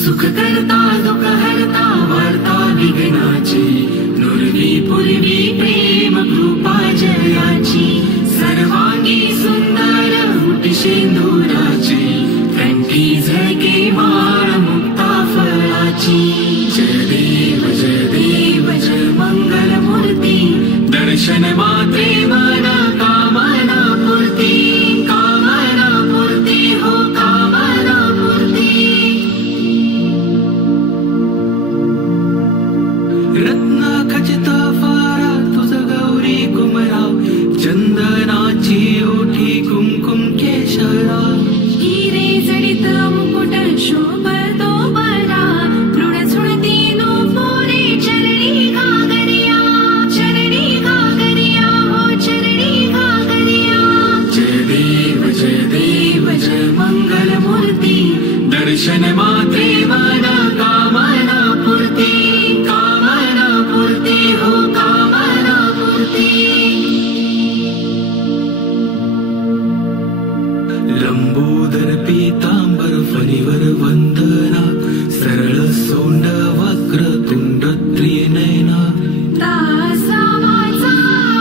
सुख करता दुःख हरता वार्ता विघ्नाची, नुरवी पूर्वी प्रेम कृपा जयाची, सर्वांगी सुंदर उटी शेंदुराची, कंठी झळके माळ मुक्ता फळाची। जय देव जय मंगल मूर्ती, दर्शन मात्रे मन कामना पूर्ती, कामना पूर्ती हो कामना पूर्ती। रत्न खचित फारा तुझ गौरी कुमरा, चंदनाची ओठी कुंकुम केशरा, हिरे जडित मुकुट शोभतो बरा, मृड झुळती नूपुरे चरणी घागरिया, चरणी घागरिया हो चरणी घागरिया। जय देव जय मंगल मूर्ती, दर्शन मात्रे मन कामना पूर्ती, कामना पूर्ती हो कामना पूर्ती। लंबोदर पीतांबर फणीवर वंदना, सरळ सोंड वक्र तुंड त्रिनयना, दासा माझा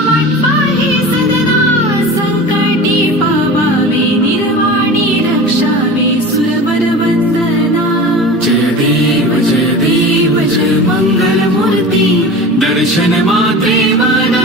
वाटपाही सदना, संकटी पावावे निर्वाणी रक्षावे सुरवर वंदना। जय देव जय मंगल मूर्ती, दर्शन मात्रे मन